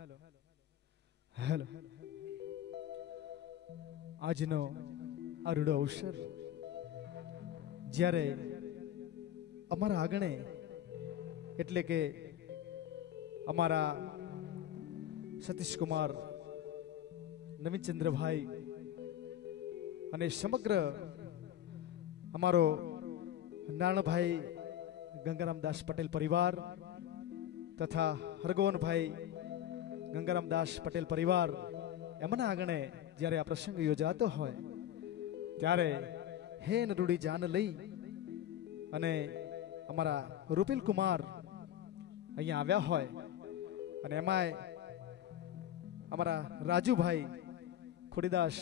હેલો આજનો અરુડો અવસર જ્યારે અમારા આગણે એટલે કે અમારા સતીશ કુમાર નવીનચંદ્રભાઈ અને સમગ્ર અમારો નારણભાઈ ગંગારામદાસ પટેલ પરિવાર તથા હરગોવનભાઈ ગંગારામદાસ પટેલ પરિવાર એમના આંગણે જ્યારે આ પ્રસંગ યોજાતો હોય ત્યારે હે નરુડી જાન લઈ અને અમારા રૂપિલ કુમાર અહીંયા આવ્યા હોય અને એમાંય અમારા રાજુભાઈ ખોડીદાસ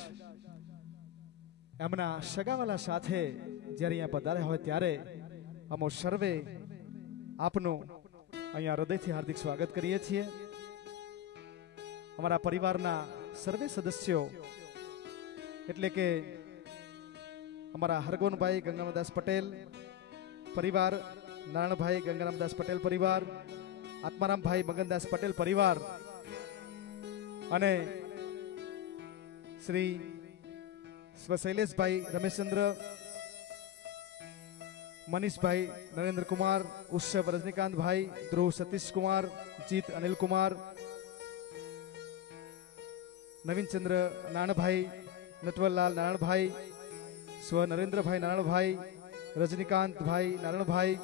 એમના સગાવાલા સાથે જ્યારે અહીંયા પધાર્યા હોય ત્યારે અમો સર્વે આપનું અહીંયા હૃદયથી હાર્દિક સ્વાગત કરીએ છીએ। અમારા પરિવારના સર્વે સદસ્યો એટલે કે અમારા હરગોવનભાઈ ગંગારામદાસ પટેલ પરિવાર, નારણભાઈ ગંગારામદાસ પટેલ પરિવાર, આત્મારામભાઈ મગનદાસ પટેલ પરિવાર અને શ્રી શૈલેષભાઈ રમેશચંદ્ર, મનીષભાઈ નરેન્દ્ર કુમાર, ઉત્સવ રજનીકાંતભાઈ, ધ્રુવ સતીશ કુમાર, જીત અનિલ કુમાર, નવીનચંદ્ર નારણભાઈ, નટવરલાલ નારણભાઈ, સ્વ નરેન્દ્રભાઈ નારણભાઈ, રજનીકાંતભાઈ નારણભાઈ,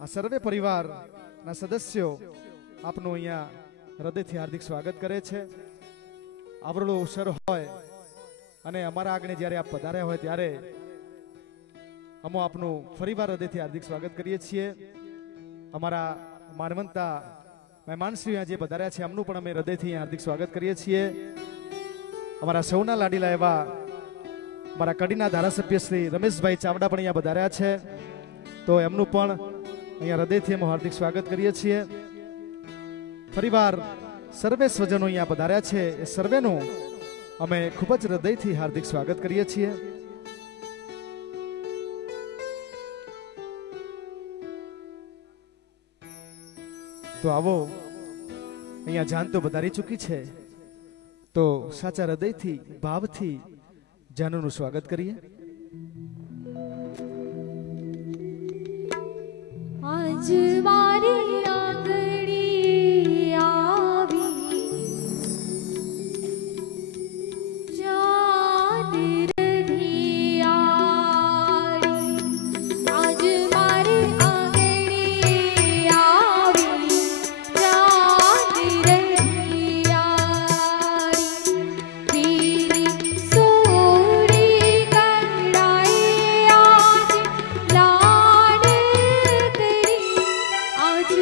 આ સર્વે પરિવારના સદસ્યો આપનું અહીંયા હૃદયથી હાર્દિક સ્વાગત કરે છે। આવડો અવસર હોય અને અમારા આગળ જ્યારે આપ પધાર્યા હોય ત્યારે અમો આપનું ફરીવાર હૃદયથી હાર્દિક સ્વાગત કરીએ છીએ। અમારા માનવંતા મહેમાનશ્રી જે પધાર્યા છે એમનું પણ અમે હૃદયથી હાર્દિક સ્વાગત કરીએ છીએ। અમારા સૌના લાડીલા એવા અમારા કડીના ધારાસભ્ય શ્રી રમેશભાઈ ચાવડા પણ અહીંયા પધાર્યા છે, તો એમનું પણ અહીંયા હૃદયથી અમે હાર્દિક સ્વાગત કરીએ છીએ। ફરીવાર સર્વે સ્વજનો અહીંયા પધાર્યા છે એ સર્વેનું અમે ખૂબ જ હૃદયથી હાર્દિક સ્વાગત કરીએ છીએ। તો આવો અહીંયા જાન તો વધારી ચૂકી છે, તો સાચા હૃદયથી ભાવથી જાનનું સ્વાગત કરીએ। આજ મારી આંગળી આવી જાન રધી આડી, આજ મારી આંગળી આવી જાન રધી આડી, વીરી સોરી કડાઈ આજ લાડ કરી, આજ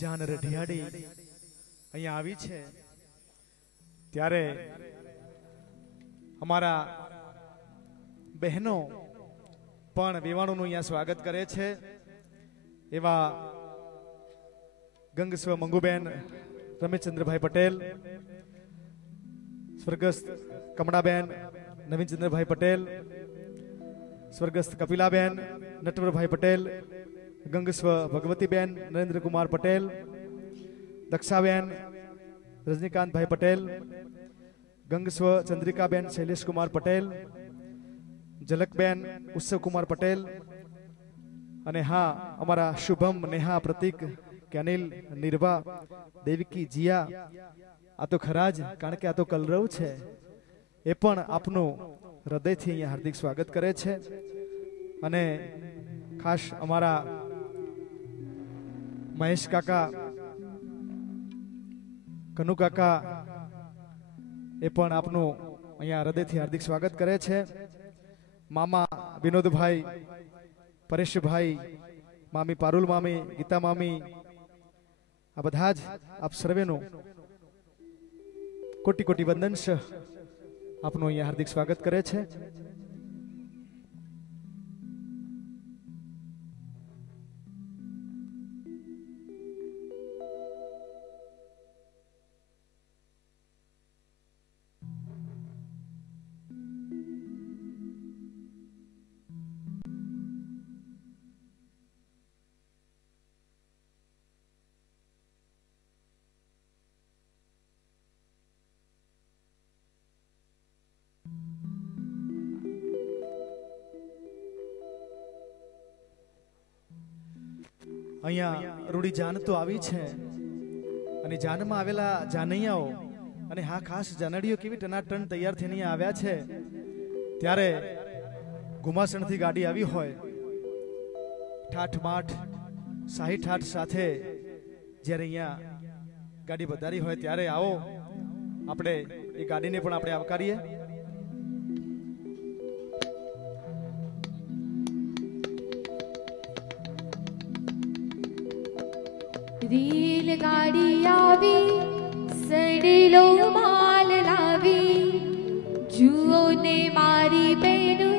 જાન રઢિયાળી અહીંયા આવી છે ત્યારે અમારા બહેનો પણ વેવાણોનું અહીંયા સ્વાગત કરે છે એવા ગંગસ્વ મંગુબેન રમેશચંદ્રભાઈ પટેલ, સ્વર્ગસ્થ કમળાબેન નવીનચંદ્રભાઈ પટેલ, સ્વર્ગસ્થ કપિલાબેન નટવરભાઈ પટેલ, ગંગસ્વ ભગવતીબેન નરેન્દ્રકુમાર પટેલ, દક્ષાબેન રજનીકાંતભાઈ પટેલ, ગંગસ્વ ચંદ્રિકાબેન શૈલેષકુમાર પટેલ, ઝલકબેન ઉત્સવકુમાર પટેલ અને હા અમારા શુભમ, નેહા, પ્રતિક, કેનિલ, નિર્ભા, દેવિકી, જીયા, આ તો ખરા જ, કારણ કે આ તો કલરવ છે, એ પણ આપનું હૃદયથી અહીંયા હાર્દિક સ્વાગત કરે છે. અને ખાસ અમારા મહેશ કાકા, કનુ કાકા, એ પણ આપનું અહીંયા હૃદયથી હાર્દિક સ્વાગત કરે છે. મામા વિનોદભાઈ, પરેશભાઈ, મામી પારુલ મામી, ગીતા મામી, આ બધા જ આપ સર્વેનું કોટી કોટી વંદનશ આપનું અહીંયા હાર્દિક સ્વાગત કરે છે. અહીંયા રૂડી જાન તો આવી છે અને જાનમાં આવેલા જાનૈયાઓ અને હા ખાસ જાનડીઓ કેવી ટનાટન તૈયાર થઈને અહીંયા આવ્યા છે ત્યારે ઘુમાસણથી ગાડી આવી હોય, ઠાઠમાઠ શાહી ઠાઠ સાથે જ્યારે અહીંયા ગાડી વધારી હોય ત્યારે આવો આપણે એ ગાડીને પણ આપણે આવકારીએ. રેલગાડી આવી, સડેલો માલ લાવી, જુઓ ને મારી બહેનો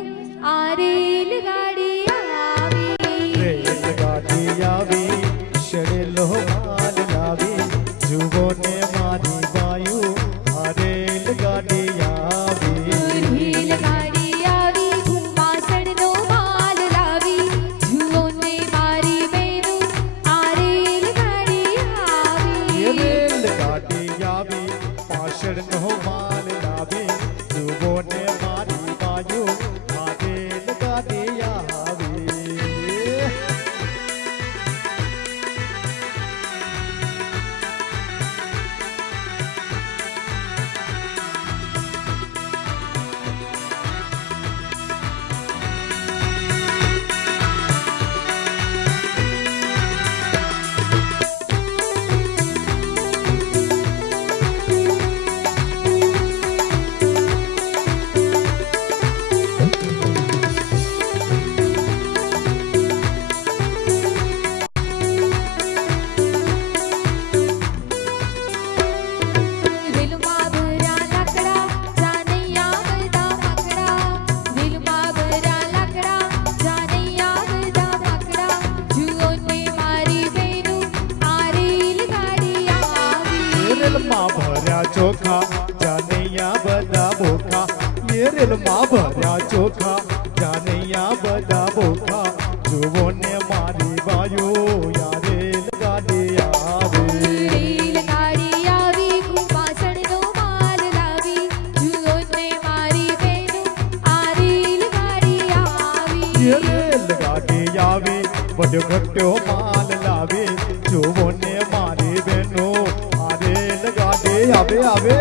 આ રેલગાડી આવી. રેલગાડી આવી, સડેલો માલ લાવી, જુઓ ને મારી બાયુ આ રેલગાડી આવી. રેલગાડી આવી, ઘુમાસણનો માલ લાવી, જુઓ ને મારી બહેનો આ રેલગાડી આવી. રેલગાડી આવી, પાછળનો માલ લાવી, જુઓ ને મારી બાયુ આ રેલગાડી આવી. રેલમાં ભર્યા લાકડા, જાનૈયા બધા માકડા. રેલમાં ભર્યા લાકડા, જાનૈયા બધા માકડા. જુઓ ને મારી બહેનો આ રેલગાડી આવી. રેલમાં ભર્યા ચોખા, જાનૈયા બધા બોખા. રેલમાં ભર્યા ચોખા, જાનૈયા બધા બોખા. જુઓ ને મારી બાયુ યા રેલગાડી આવી. રેલગાડી આવી, ઘુમાસણનો માલ લાવી, જુઓ ને મારી બહેનો આ રેલગાડી આવી. રેલગાડી આવી, વડો ઘટ્યો માલ લાવી, જુઓ ને મારી બહેનો આ રેલગાડી આવે આવે.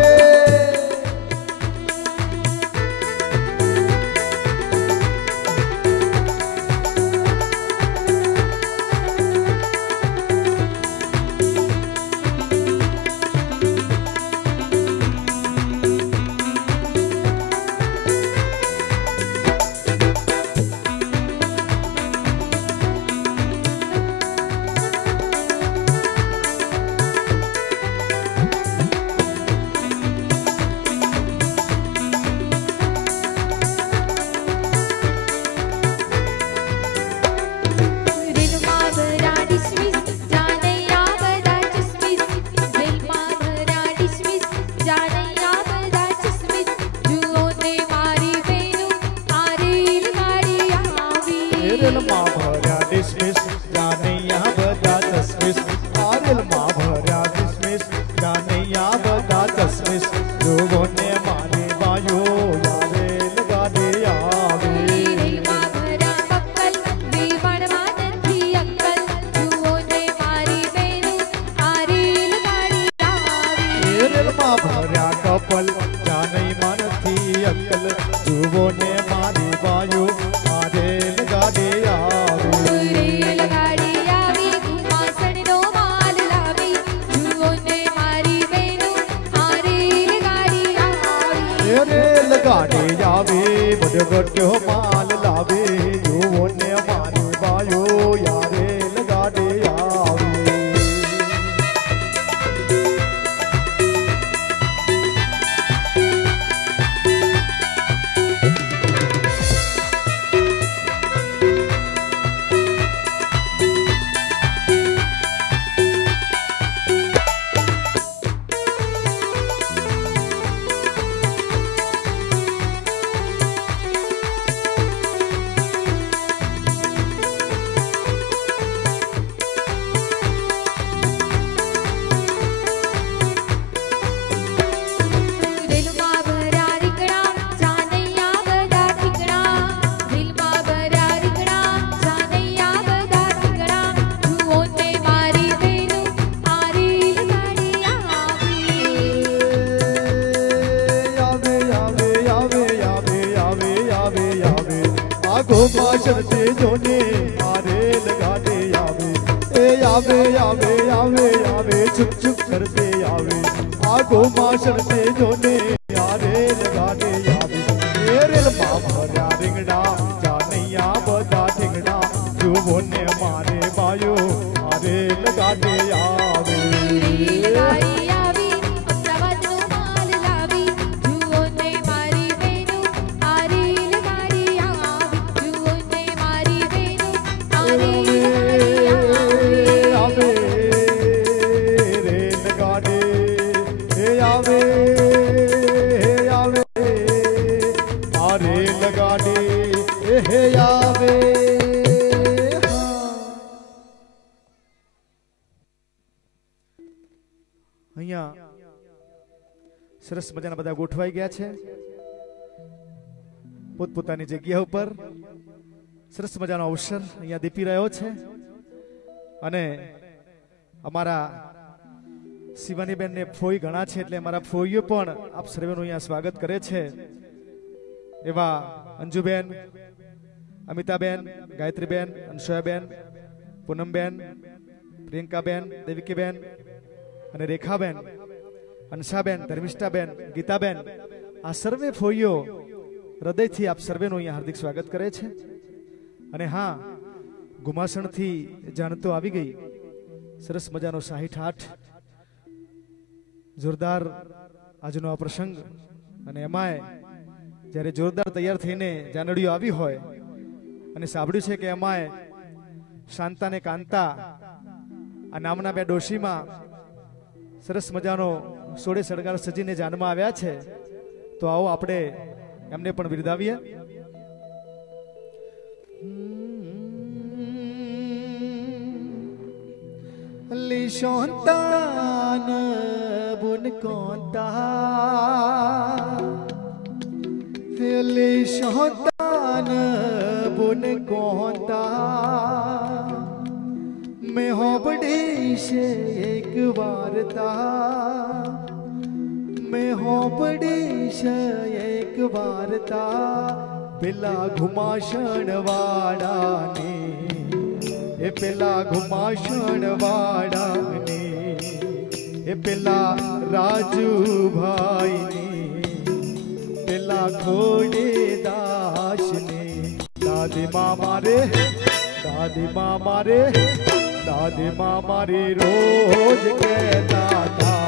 જાનૈયા બધા તસમીસ આરેલમાં ભર્યા કિસમિસ જાનૈયા બધા તસમીસ જોગોને માને વાયો યારેલ ગાડે આવી રેલમાં ભર્યા બક્કલ વિમાનમાં નથી અક્કલ જુઓ ને મારી બેનું આ રેલ ગાડી આવી રેલમાં ભર્યા કપલ જાનૈમાં નથી અક્કલ જુઓ ને મારી વાયો આ રેલ ગાડે આવી રેલ ગાડી આવી ઘુમાસણનો માલ લાવી જુઓ ને મારી બેનું આ રેલ ગાડી આવી રેલ ગાડે આવે બડગટ્યો માલ લાવે જુઓ ને મારી વાયો યા રેલ ગાડે આવે રેલમાં ભર્યા રીંગણા જાનૈયા બધા ઠીકણા રેલમાં ભર્યા રીંગણા જાનૈયા બધા ઠીકણા જુઓ ને મારી બેનું આ રેલ ગાડી આવી આવે આવે આવે આવે આવે આવે આવે આગો પાછળ તે જોને આ રેલ ગાડે આવે એ આવે આવે આવે આવે ચુપ ચુપ કરતે આવે આગો પાછળ તે જોને આ રેલ ગાડે આવે એ રેલ માં ભર્યા રીંગણા જાનૈયા બધા ઠીંગણા જુઓ ને મારે બાયો આ રેલ ગાડે આવે રેલ ગાડી આવી અમદાવાદનો માલ લાવી જુઓ ને મારી બેનું આ રેલ ગાડી આવી જુઓ ને મારી બેનું આ રેલ ગાડી આવી આવે રેલ ગાડે એ આવે આવે આ રેલ ગાડે એ હે આવે અહીંયા સરસ મજાના બધા ગોઠવાઈ ગયા છે પોતપોતાની જગ્યા ઉપર સરસ મજાનો અવસર અહીંયા દીપી રહ્યો છે અને અમારા શિવાનીબેન ને ફોઈ ઘણા છે એટલે અમારા ફોઈઓ પણ આપ સર્વેનું અહીંયા સ્વાગત કરે છે એવા અંજુબેન અમિતાબેન ગાયત્રીબેન અનસુયાબેન પૂનમબેન પ્રિયંકાબેન દેવિકીબેન અને રેખાબેન અંશાબેન ધર્મિષ્ઠાબેન ગીતાબેન આ સર્વે ફોઈઓ હૃદયથી આપ સર્વેનું અહીંયા હાર્દિક સ્વાગત કરે છે અને હા ગુમાસણથી જાણતો આવી ગઈ સરસ મજાનો 60-8 જોરદાર આજનો આ પ્રસંગ અને એમાંય જ્યારે જોરદાર તૈયાર થઈને જાનડીઓ આવી હોય અને સાંભળ્યું છે કે એમાંય શાંતા ને કાંતા આ નામના બે ડોશીમાં સરસ મજાનો સોળે સળગાર સજીને જાનમાં આવ્યા છે તો આવો આપણે એમને પણ બિરદાવીએ લીશોંતાન બુન કોંતા લીશોંતાન બુન કોંતા મેં હોબડી છે એક વાર્તા મેં હોબડી છે એક વાર્તા પેલા ઘુમાશણ વાડાને એ પેલા ઘુમાશણ વાડાને એ પેલા રાજુભાઈને પેલા ખોડે દાસને દાદી માં મારે રોજ કહેતા હતા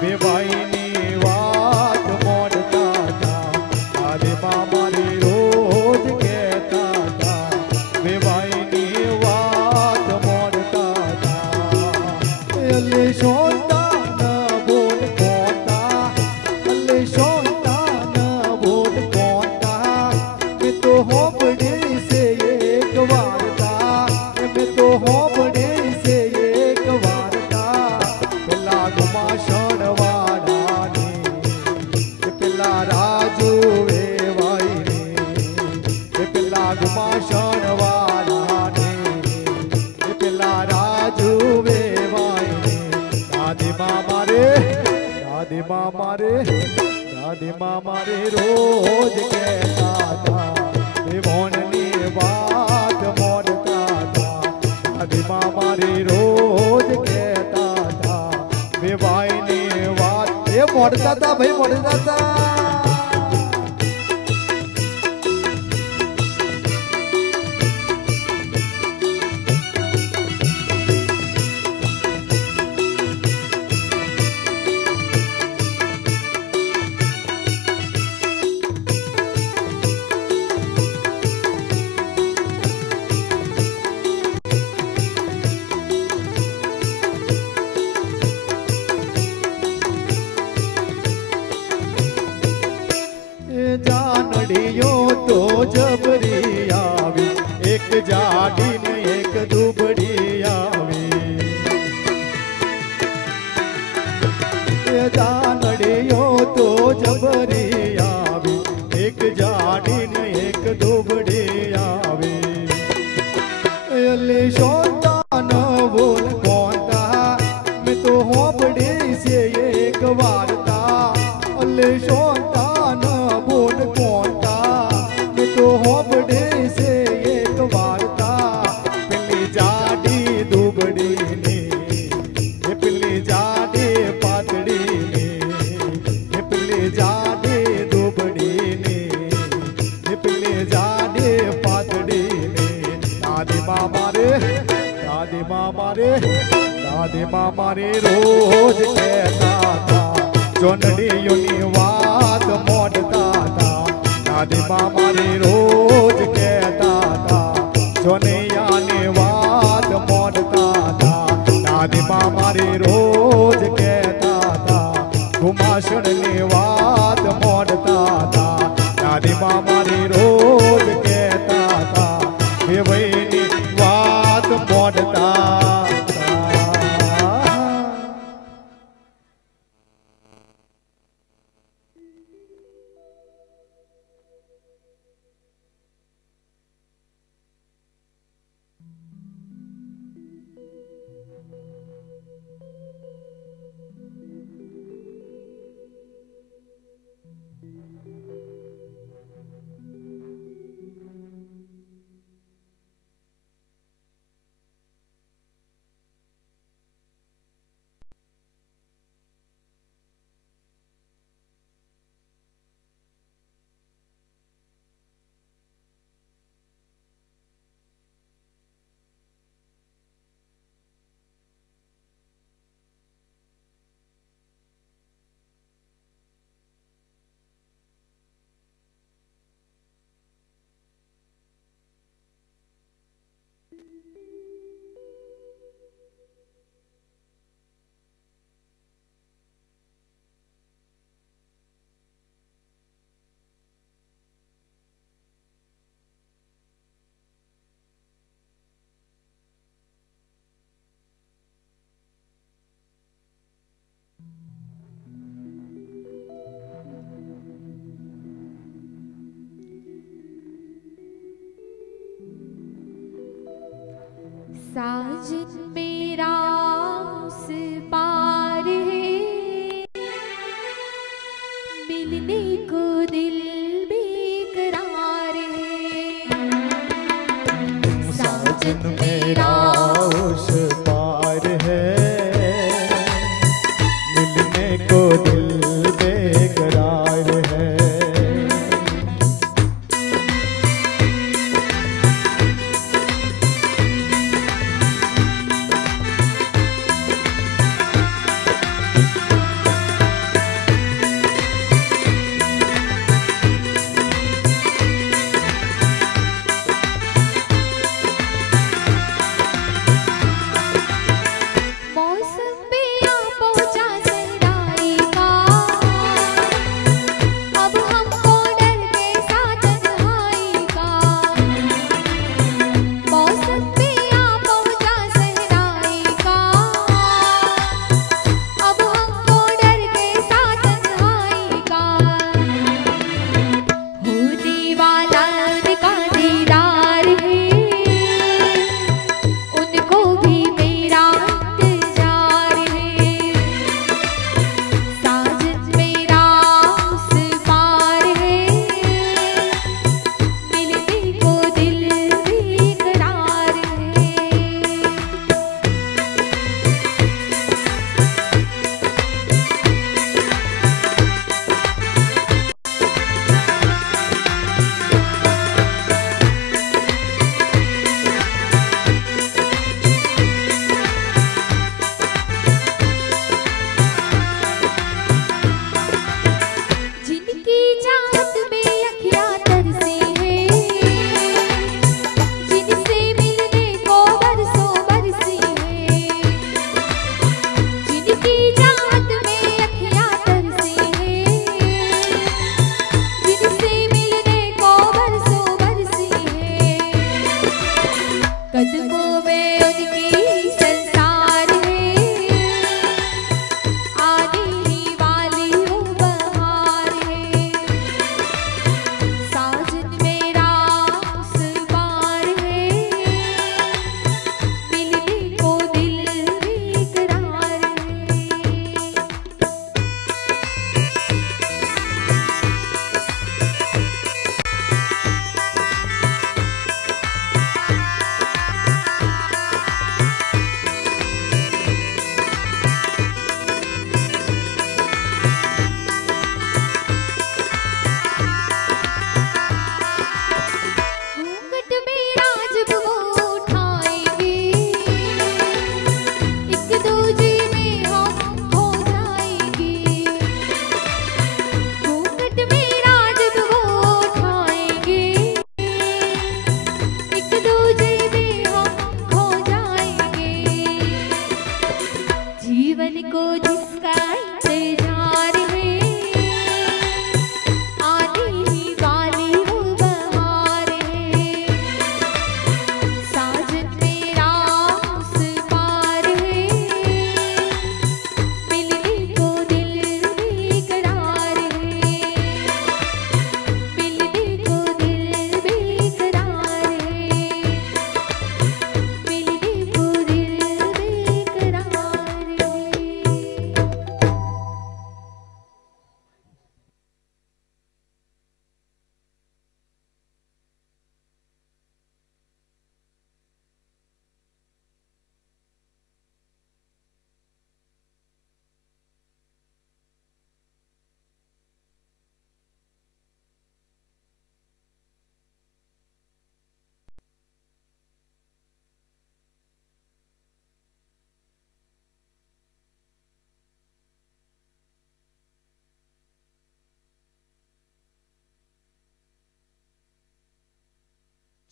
બેભાઈની વાત મોડતા હતા દાદી માં મારી રોજ કહેતા હતા બેભાઈની વાત મોડતા હતા અલે સોતા ન બોલ કોતા અલે સોતા ન બોલ કોતા મેં તો હોબડી સે એક વાર્તા મેં તો દાદીમાં મારે રોજ કહેતા હતા વિભોણની વાત મોડતા હતા દાદીમાં મારે રોજ કહેતા હતા વિભાઈની વાત એ મોડતા હતા ભાઈ મોડતા હતા જાનડીયો તો જબરી આવી એક જાડી ને એક દુબડી આવી જાનડીયો તો જબરી આવી એક જાડી ને એક દુબડી આવી અલે શોતાન બોલ કોંતા મેં તો હોબડી છે એક વાર્તા અલે શોતાન બોલ કોંતા મેં તો હોબડે છે એક વાર્તા પેલી જાડી દુબડી ને એ પેલી જાડી પાતળી ને એ પેલી જાડી દુબડી ને એ પેલી જાડી પાતળી ને દાદીમાં મારે રોજ કહેતા હતા જોનડીઓની વાત મોડતા હતા દાદીમાં મારે રોજ કહેતા હતા જોનૈયાની વાત મોડતા હતા દાદીમાં મારે રોજ કહેતા હતા ઘુમાસણની વાત મોડતા હતા દાદીમાં મારે રોજ કહેતા હતા વેવઈની વાત મોડતા साजन मेरा उस पार है मिलने को दिल बेकरार है साजन मेरा उस पार है मिलने को दिल बेकरार है में उनकी संसार है, आने वाली वो बहार है। साजन मेरा उस पार है, मिलने को दिल बेकरार है। घूंघट मेरा जब वो उठाएंगे, एक दूजे में हम हो जाएंगे। घूंघट मेरा जब वो उठाएंगे, एक दूजे में हम हो जाएंगे। जीवन को जिसका इंतजार है, आने वाली वो बहार है। साजन मेरा उस पार है, मिलने को दिल बेकरार है। मिलने को दिल बेकरार है। मिलने को दिल बेकरार है।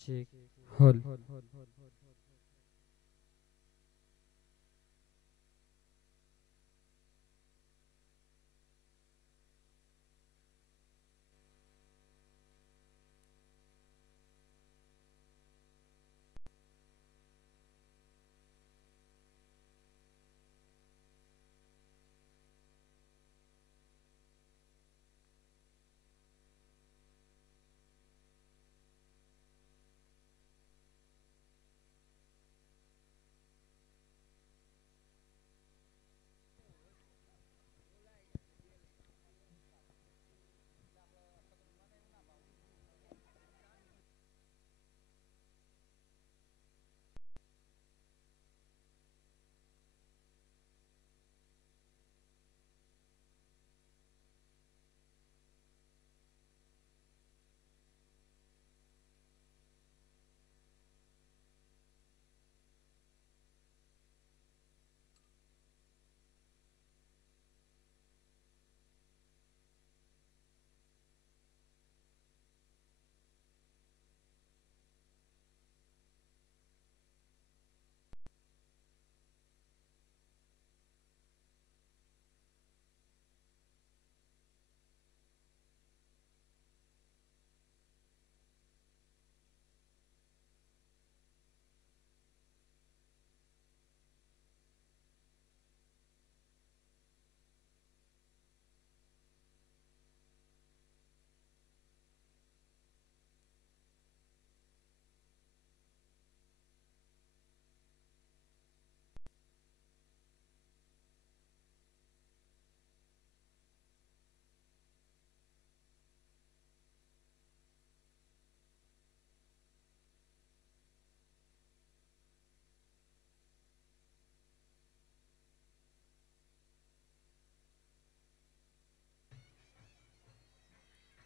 Check whole.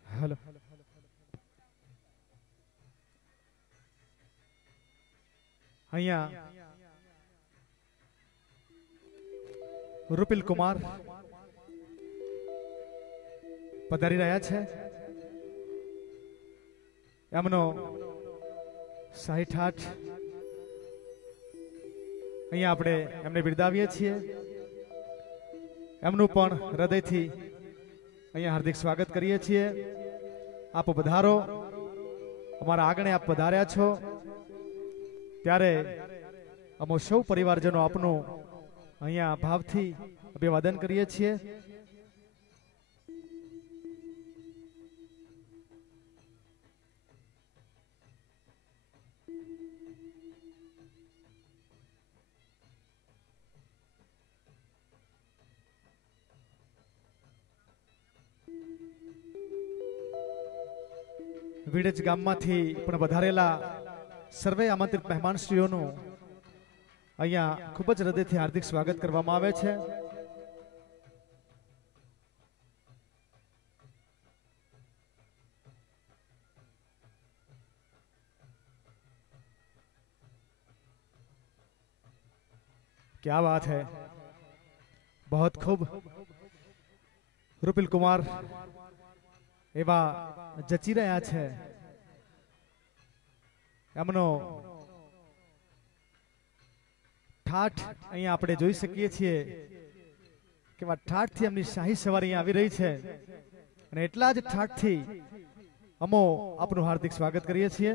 हेलो અહીંયા રૂપિલ કુમાર પધારી રહ્યા છે. એમનો 68 અહીંયા આપણે એમને બિરદાવીએ છીએ. એમનું પણ હૃદયથી અહીંયા હાર્દિક સ્વાગત કરીએ છીએ. આપ પધારો, અમારા આંગણે આપ પધાર્યા છો ત્યારે અમો સૌ પરિવારજનો આપનું અહીંયા ભાવથી અભિવાદન કરીએ છીએ. વિડજ ગામમાંથી પણ વધારેલા સર્વે આમંત્રિત મહેમાનશ્રીઓનું અહીંયા ખૂબ જ હૃદયથી હાર્દિક સ્વાગત કરવામાં આવે છે. क्या बात है, बहुत खूब. રૂપિલ કુમાર એવા જચી રહ્યા છે. એમનો ઠાઠ અહીંયા આપણે જોઈ શકીએ છીએ કે ઠાઠથી એમની શાહી સવારી અહીંયા આવી રહી છે અને એટલા જ ઠાઠથી અમો આપનું હાર્દિક સ્વાગત કરીએ છીએ.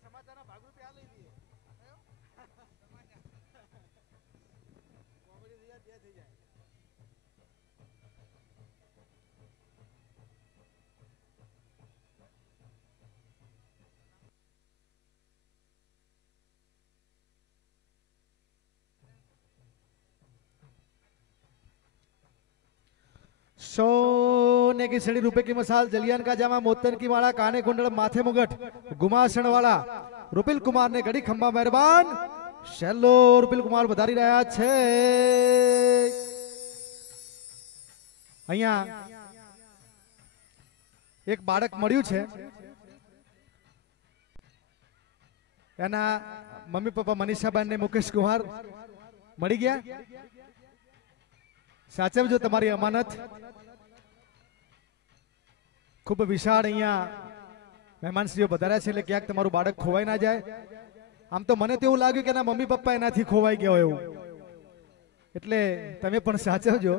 સમાચારના ભાગરૂપે આ લઈ લઈએ ने की सड़ी रुपए की मसाल जलियान का जामा मोतन की माला काने कुंडल माथे मुगट गुमासण वाला रुपिल कुमार ने घड़ी खंबा मेहरबान શેલો રૂપિલ કુમાર વધારી રહ્યા છે અહીંયા એક બાળક મળ્યું છે એના મમ્મી પપ્પા મનીષાબેન ને મુકેશ કુમાર મળી ગયા સાચવજો તમારી અમાનત ખૂબ વિશાળ અહીંયા મહેમાનશ્રીઓ વધાર્યા છે એટલે ક્યાંક તમારું બાળક ખોવાઈ ના જાય આમ તો મને તો એવું લાગ્યું કે એના મમ્મી પપ્પા એનાથી ખોવાઈ ગયો એવું એટલે તમે પણ સાચવજો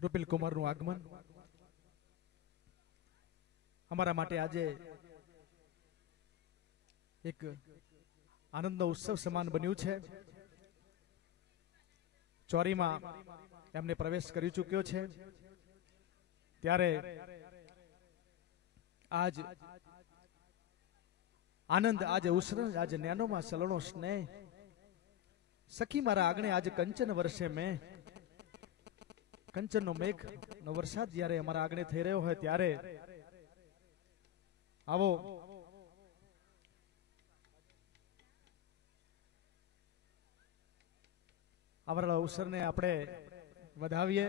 રૂપિલ કુમારનું આગમન અમારા માટે આજે એક આનંદનો ઉત્સવ સમાન બન્યું છે ચોરીમાં એમને પ્રવેશ કરી ચૂક્યો છે ત્યારે આજ આનંદ આજે ઉસરન આજે નેનોમાં સલણો સ્નેહ સખી મારા આગણે આજે કંચન વર્ષે મેં કંચનનો મેઘ નો વરસાદ જ્યારે અમારા આગળ થઈ રહ્યો હોય ત્યારે આવો અમારા અવસરને આપણે વધાવીએ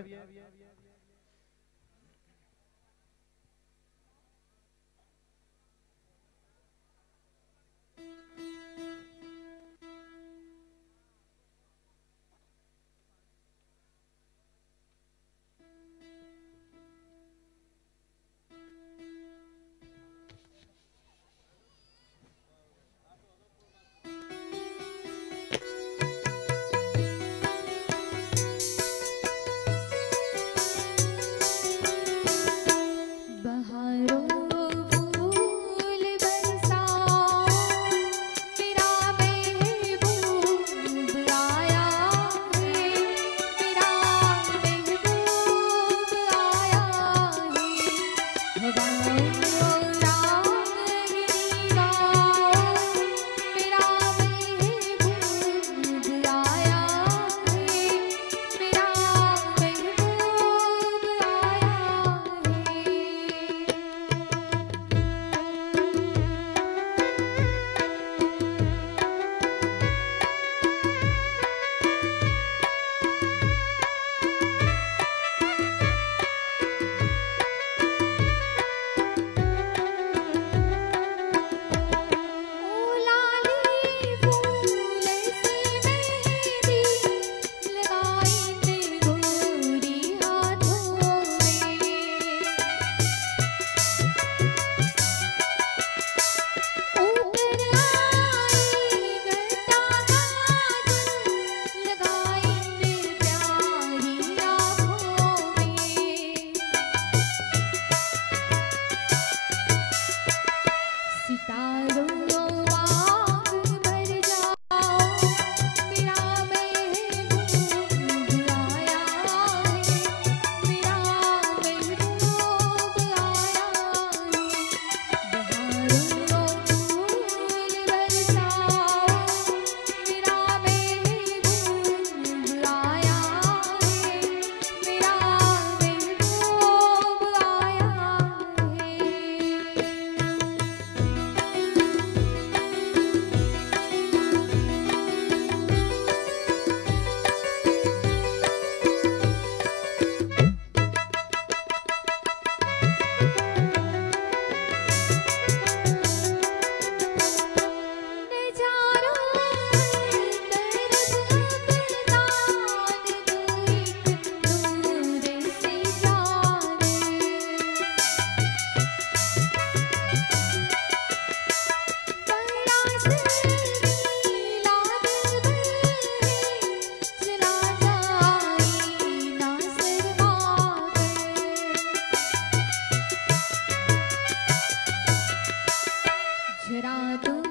जरा तुम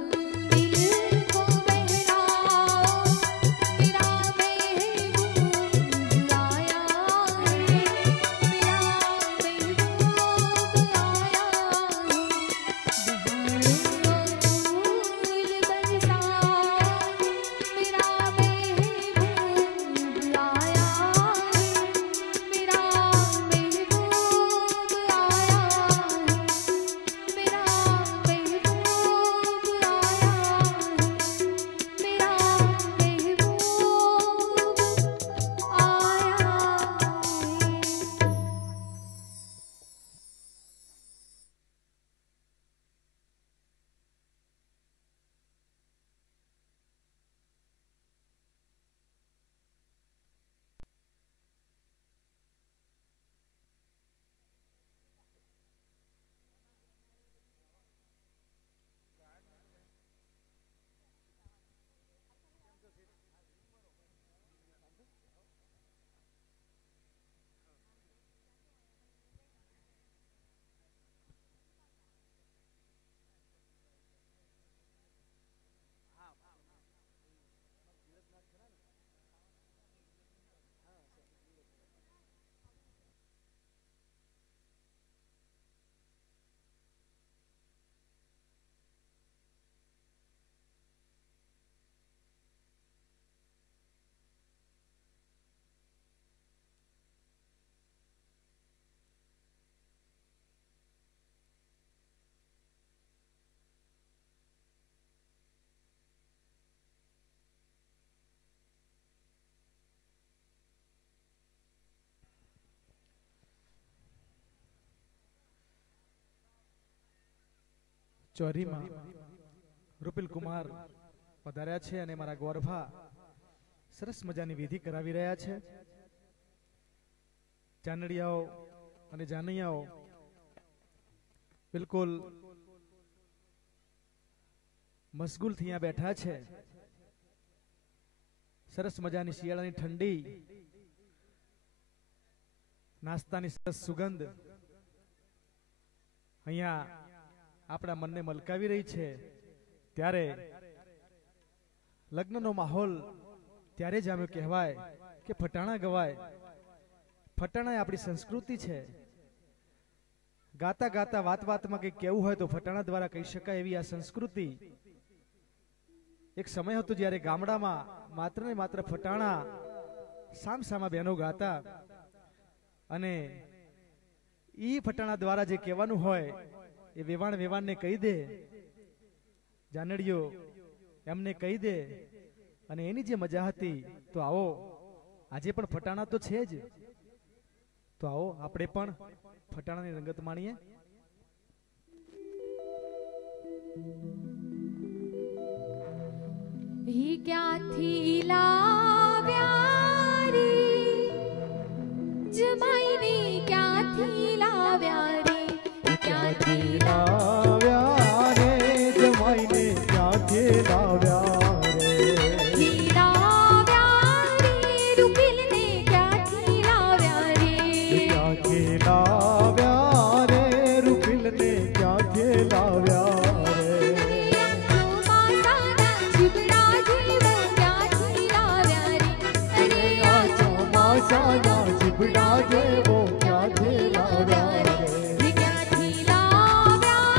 दिल को बहलाओ, मेरा महबूब आया है, मेरा महबूब आया है। बहारों को फूल बरसाओ, मेरा महबूब आया है, मेरा महबूब आया है, मेरा महबूब ચોરીમાં રૂપિલ કુમાર પધાર્યા છે અને મારા ગોરભા સરસ મજાની વિધિ કરાવી રહ્યા છે. જાનડિયાઓ અને જાનૈયાઓ બિલકુલ મશગુલ થયા બેઠા છે. સરસ મજાની શિયાળાની ઠંડી, નાસ્તાની સરસ સુગંધ અહીંયા આપણા મનને મલકાવી રહી છે. ત્યારે લગ્નનો માહોલ ત્યારે જ આમ કહેવાય કે ફટાણા ગવાય. ફટાણા એ આપણી સંસ્કૃતિ છે. ગાતા ગાતા વાત વાતમાં કંઈક કહેવું હોય તો ફટાણા દ્વારા કહી શકાય એવી આ સંસ્કૃતિ. એક સમય હતો જ્યારે ગામડામાં માત્ર ને માત્ર ફટાણા સામસામા બહેનો ગાતા અને ઈ ફટાણા દ્વારા જે કહેવાનું હોય એ વેવાણ વેવાણને કહી દે, જાનડીઓ એમને કહી દે અને એની જે મજા હતી. તો આવો આજે પણ ફટાણા તો છે જ, તો આવો આપણે પણ ફટાણાની રંગત માણીએ. ही क्याथी लाव्या रे जमाईने क्याथी लाव्या रे क्याथी લાવ્યા રે જમાઈને ક્યાંથી લાવ્યા રે ही लाव्या रे रुपिलने क्याथी लाव्या रे ક્યાંથી લાવ્યા રે રૂપિલને ક્યાંથી લાવ્યા રે ચોમાસાના ચીબડા જેવો ક્યાંથી લાવ્યા રે સાના ચીબડા જેવો ક્યાંથી લાવ્યા રે ક્યાંથી લાવ્યા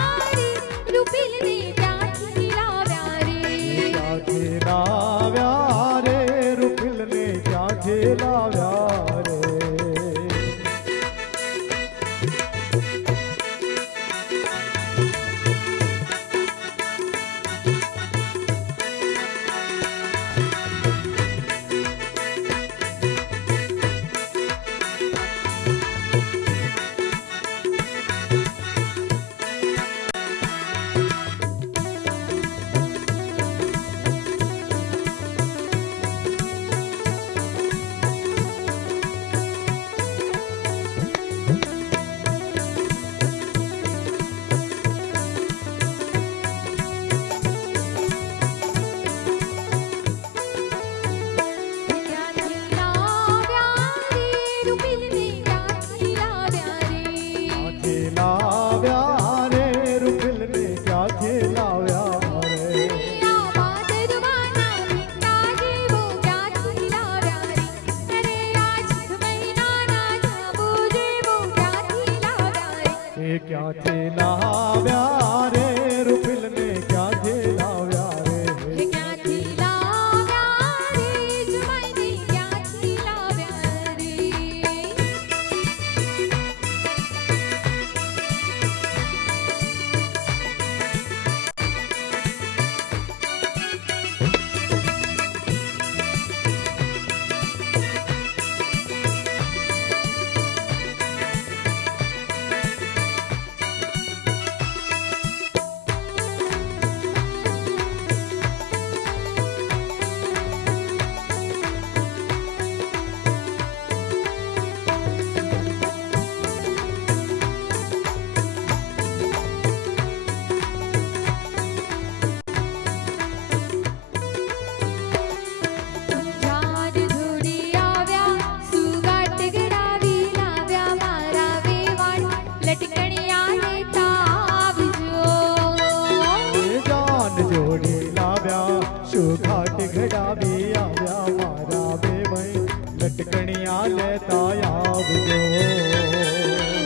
ઘડાવી આવ્યા મારા વેવાઈ લટકણિયા લેતા આવજો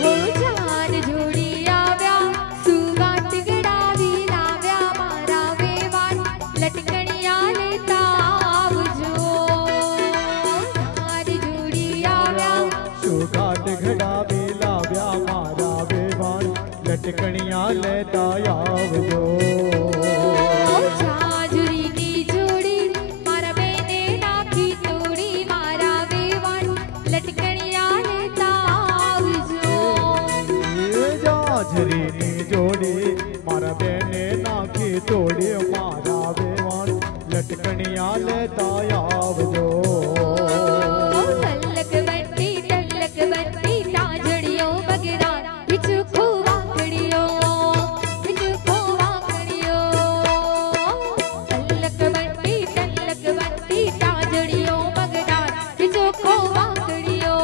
ઓ જાન જોડી આવ્યા સુગાટ ગડાવી લાવ્યા મારા વેવાણ લટકણિયા લેતા આવજો જાન જોડી આવ્યા સુગાટ ઘડાવી લાવ્યા મારા વેવાણ લટકણિયા લેતા આવજો જાજુરીની જોડી મારા બેને નાખી તોડી મારા વેવાણ લટકણિયા લેતા આવજો જાજરીની જોડી મારા બેને નાખી તોડી મારા વેવાણ લટકણિયા લેતા આવજો તલક બંટી તાજડીઓ બગરા વિચુખો વાકડીઓ તલક બંટી તાજડીઓ બગરા વિચુખો વાકડીઓ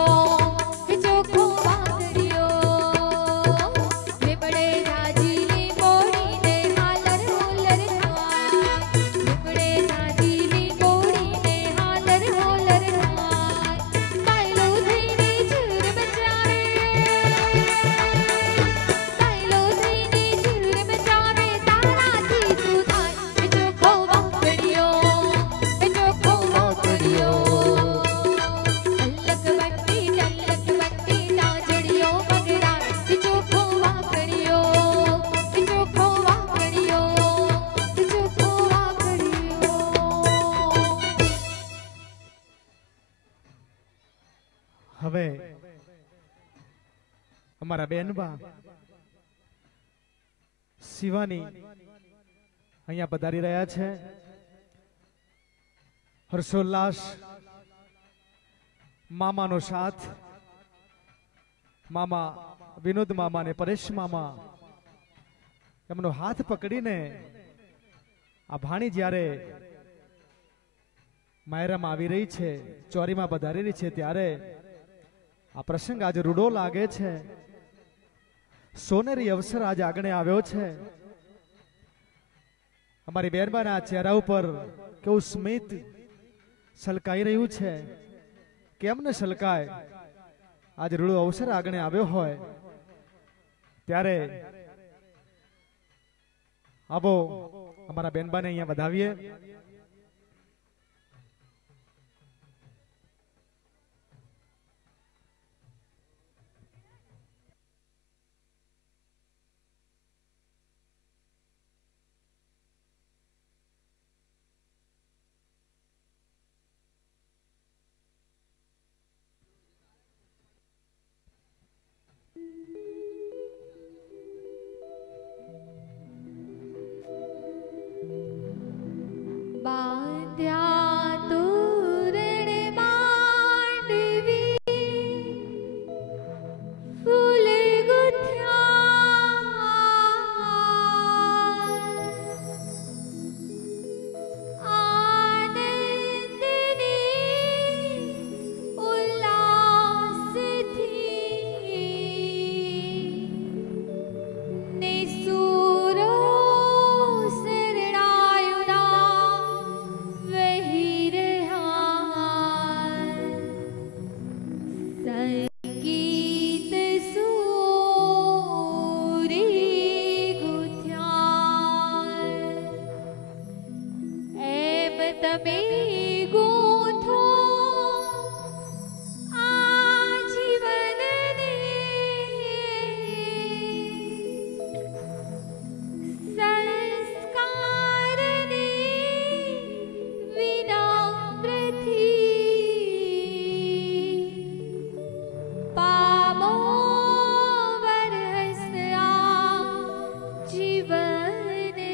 વિપડે રાજીની બોડીને હાલર હોલર થાય વિપડે રાજીની બોડીને હાલર હોલર થાય બાયલો થઈને ચૂર બચાવે તારાથી શું થાય વિચુખો વાકડીઓ તલક બંટી તાજડીઓ બગરા વિચુખો વાકડીઓ હવે અમારા બેનબા શિવાની અહીંયા પધારી રહ્યા છે હર્ષોલ્લાસ મામાનો સાથ મામા વિનોદ મામા ને પરેશ મામા એમનો હાથ પકડીને આ ભાણી જ્યારે માયરામાં આવી રહી છે ચોરીમાં પધારી રહી છે ત્યારે આ પ્રસંગ આજે રૂડો લાગે છે સોનેરી અવસર આજે આગળ આવ્યો છે અમારી બેનબાના ચહેરા ઉપર કેવું સ્મિત સલકાઈ રહ્યું છે કેમ ને સલકાય આજે રૂડો અવસર આગળ આવ્યો હોય ત્યારે આવો અમારા બેનબાને અહીંયા વધાવીએ બાંધ્યા તોરણ માંડવી ફૂલ ગુથ્યા આનંદની ઉલ્લાસથી નિસુરો સંગીત સૂરી ગુથ્યા એમ તમે ગોથો આ જીવનને સંસ્કારને વિનમ્રથી પામો વરસ આ જીવનને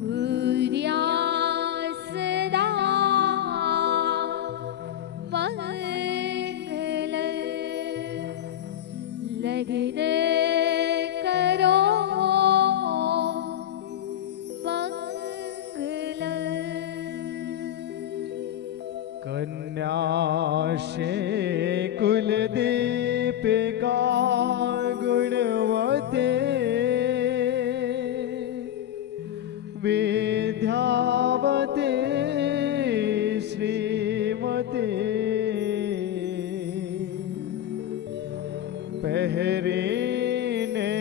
ગુર્યા સદા મંગલ લગ્ન કરો મંગલ કન્યાશે કુલદીપિકા ગુણવતે વેદ श्रीमती પહેરીને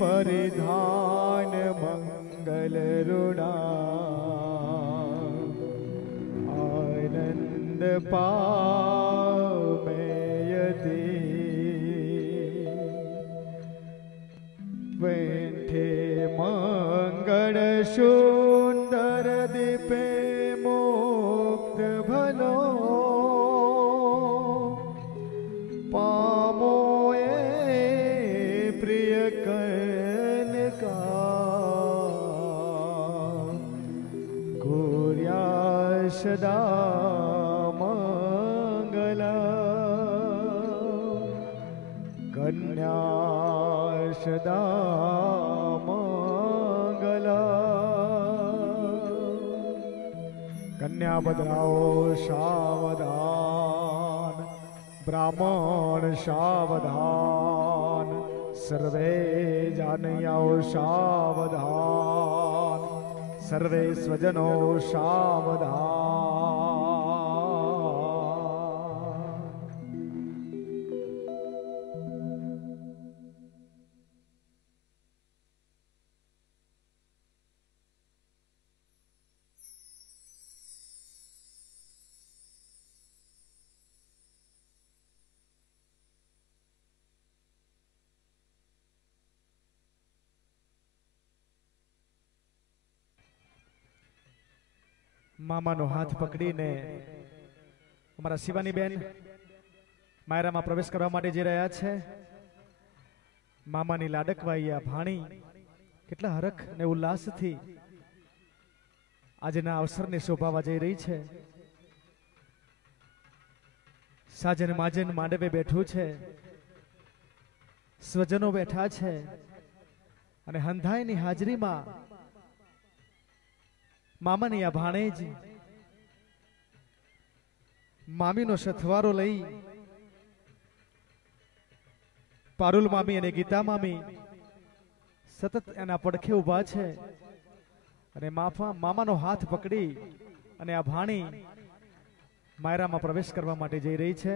પરિધાન મંગલ રૂડા આનંદ પામેયતી વેઠે મંગળ સુંદર દીપે મુક્ત ભલો પામો પ્રિય કનકા ગોર્યા સદા મંગલા કન્યા સદા મંગલા કન્યા બદલાઓ સાવધાન બ્રાહ્મણ સાવધાન સર્વે જાનૈયાઓ સાવધાન સર્વે સ્વજનો સાવધાન મામાનો હાથ પકડીને અમારા શિવાની બેન માયરામાં પ્રવેશ કરવા માટે જઈ રહ્યા છે. મામાની લાડકવાઈયા ભાણી કેટલા હરખ અને ઉલ્લાસથી આજના અવસરને શોભાવા જઈ રહી છે. સાજન માજન માંડવે બેઠું છે, સ્વજનો બેઠા છે અને હંધાઈની હાજરીમાં મામાની આ ભાણેજ મામીનો સથવારો લઈ પારુલ મામી અને ગીતા મામી સતત એના પડખે ઊભા છે અને મામાનો હાથ પકડી અને આ ભાણી માયરામાં પ્રવેશ કરવા માટે જઈ રહી છે.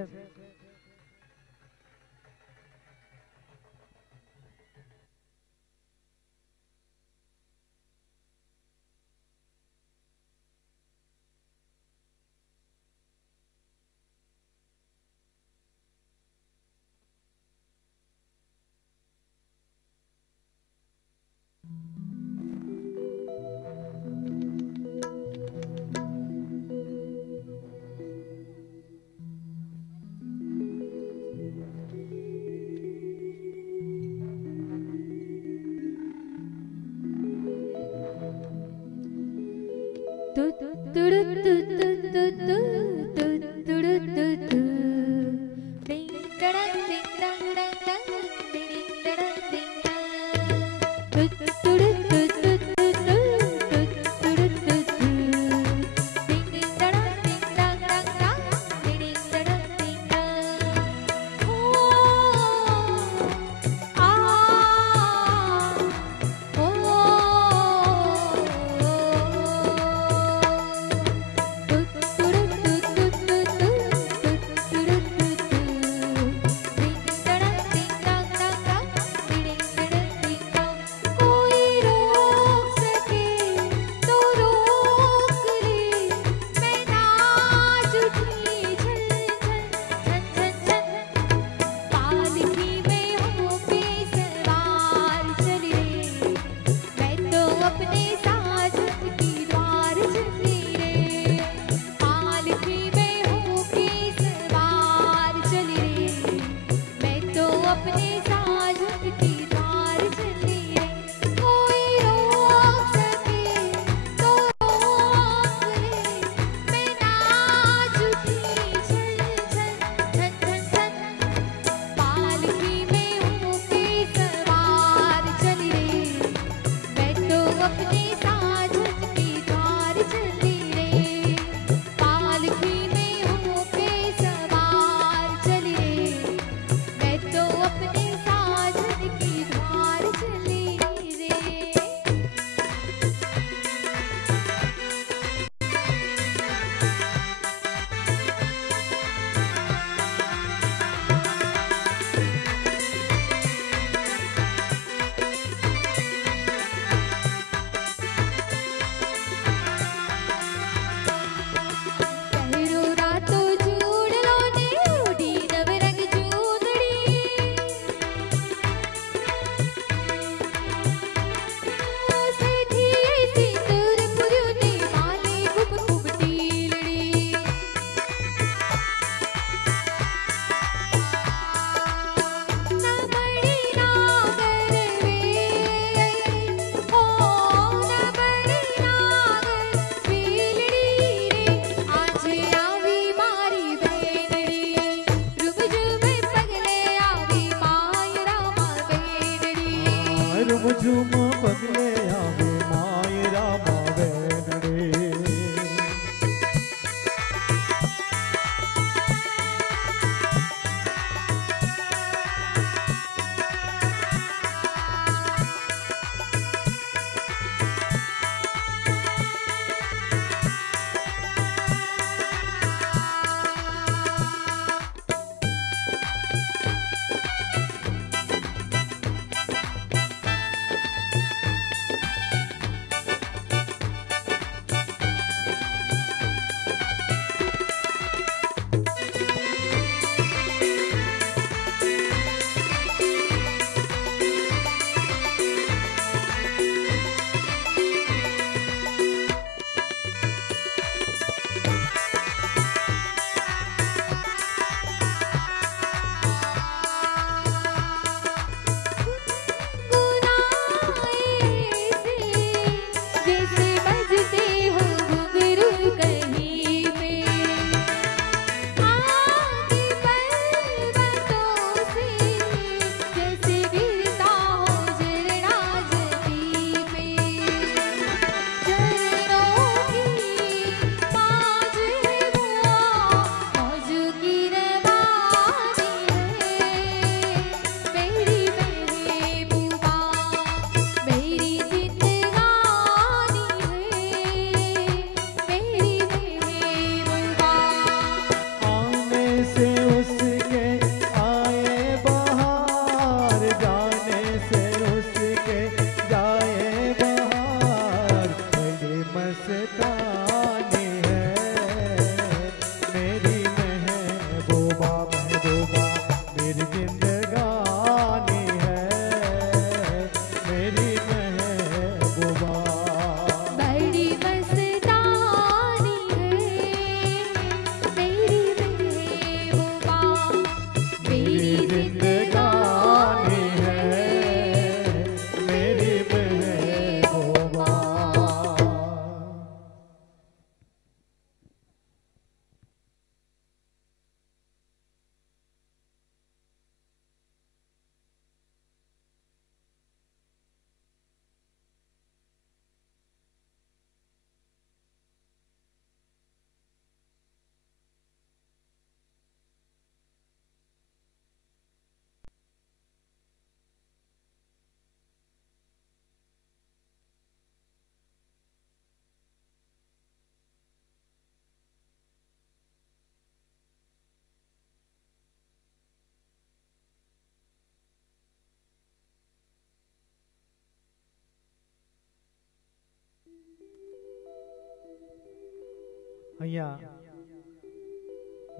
અહીંયા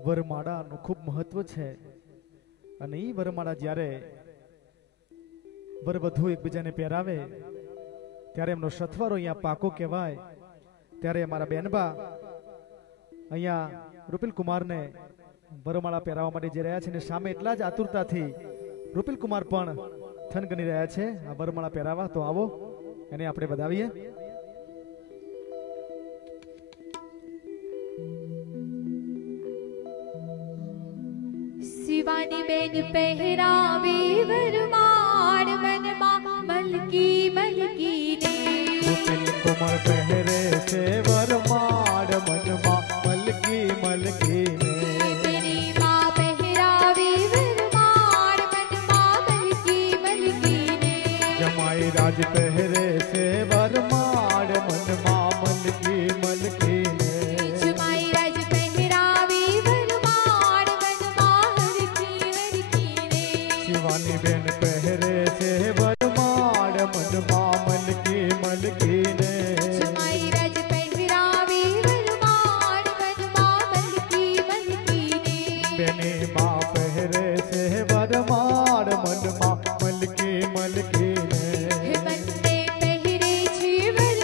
વરમાળાનું ખૂબ મહત્વ છે અને એ વરમાળા જ્યારે વરવધુ એકબીજાને પહેરાવે ત્યારે એમનો સથવારો અહીંયા પાકો કહેવાય. ત્યારે અમારા બેનબા અહીંયા રૂપિલ કુમારને વરમાળા પહેરાવવા માટે જઈ રહ્યા છે અને સામે એટલા જ આતુરતાથી રૂપિલ કુમાર પણ થનગની રહ્યા છે આ વરમાળા પહેરાવા. તો આવો એને આપણે વધાવીએ. શિવાની બેન પહેરાવે વરમાળ મનમાં મલકી મલકી ને રૂપિલ કુમાર પહેરે છે વરમાળ મનમાં મલકી મલકી ને તેરી માં પહેરાવે વરમાળ મનમાં મલકી મલકી ને જમાઈ રાજ પહેરે છે વરમાળ મનમાં મલકી મલકી ને જમાઈ રાજ પહેરાવે વરમાળ મનમાં હરકી હરકી ને શિવાની બેન પહેરે છે વરમાળ મનમાં મલકી મલકી ને જમાઈ રાજ પહેરાવે વરમાળ મનમાં મલકી મલકી ને બેની માં પહેરે છે વરમાળ મનમાં મલકી મલકી ને બંને પહેરે છે વરમાળ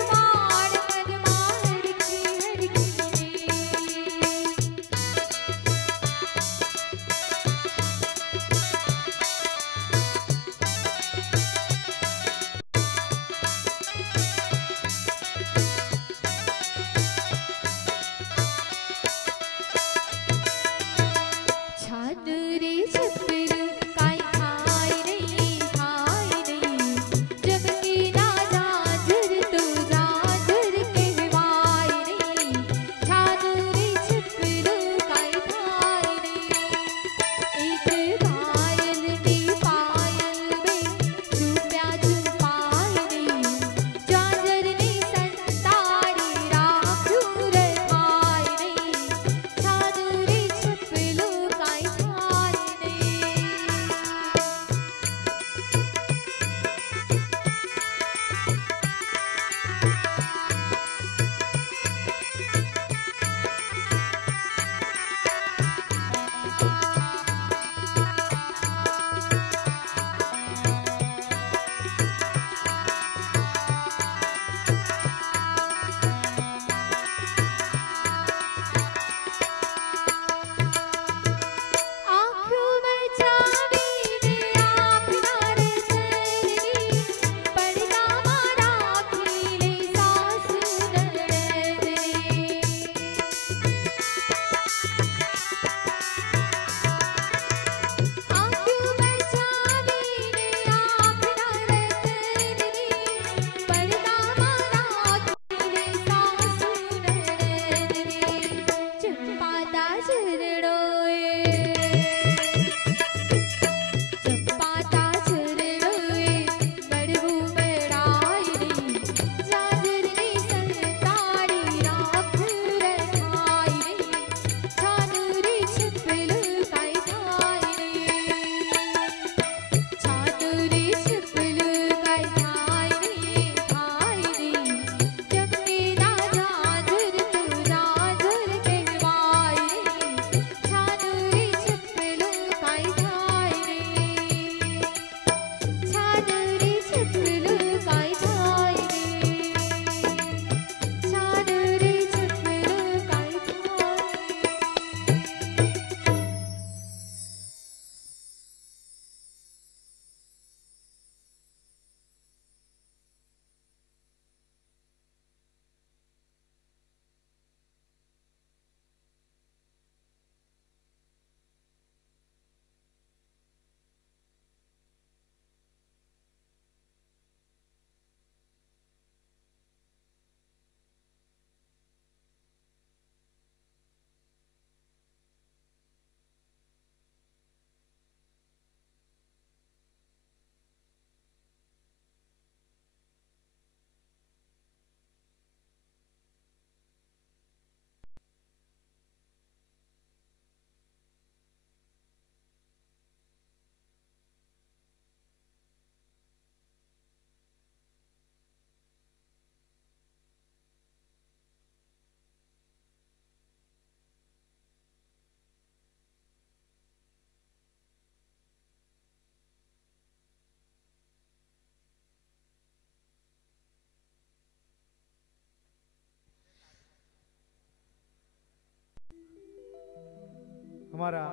અમારા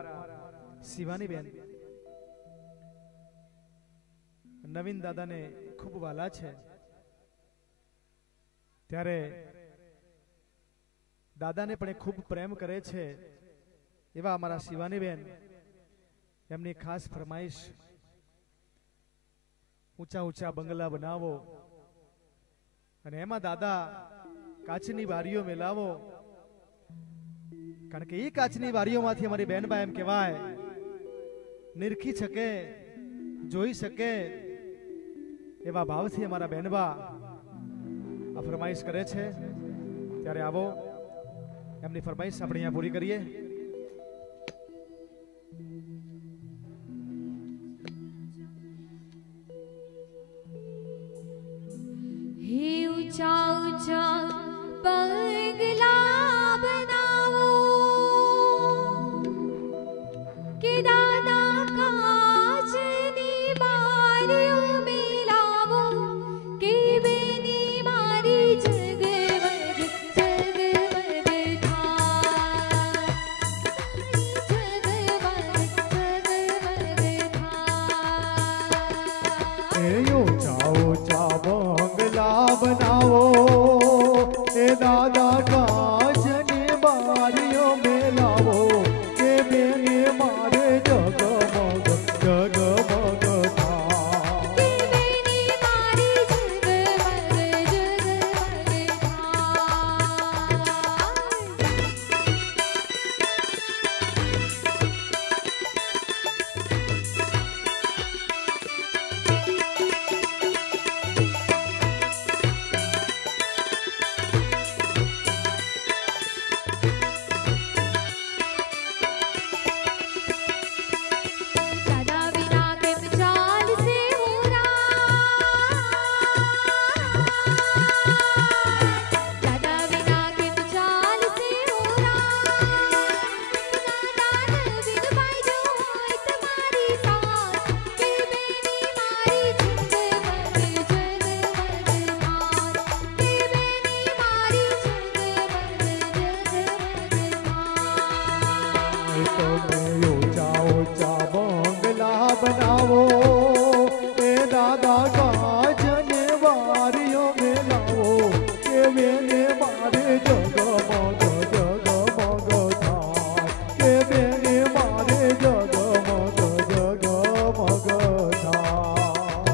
શિવાની બેન નવીન દાદાને ખૂબ વાલા છે, ત્યારે દાદાને પણ એ ખૂબ પ્રેમ કરે છે એવા અમારા શિવાની બેન એમની ખાસ ફરમાઈશ, ઊંચા ઊંચા બંગલા બનાવો અને એમાં દાદા કાચની બારીઓ મેલાવો, કારણ કે એ કાચની બારીઓમાંથી અમારી બહેનબા એમ કહેવાય નિરખી શકે, જોઈ શકે એવા ભાવથી અમારા બહેનબા આ ફરમાઈશ કરે છે। ત્યારે આવો એમની ફરમાઈશ આપણે અહીંયા પૂરી કરીએ। हे ऊंचा ऊंचा बंगला बनाओ कि दादा काचनी बारियों में लावो कि बेनी मारी जगमग जगमग थार, जगमग जगमग थार। ऊंचा ऊंचा बंगला बनाओ ए दादा काचनी बारियों में लावो के बेने मारे जगमग जगमग थार। कि बेनी मारी जगमग जगमग थार। दादा बिना केम चाल से हो दादा बिना केम चाल से हो दादा बिन पाई जो होय तुम्हारी साथ के बेनी मारी जगमग जगमग थार, के बेनी मारी जगमग जगमग थार। तुम्हें ऊंचा ऊंचा बंगला बनाओ ए दादा काचनी बारियों में लाओ के बेने मारे जगमग जगमग थार, के बेने मारे जगमग जगमग थार।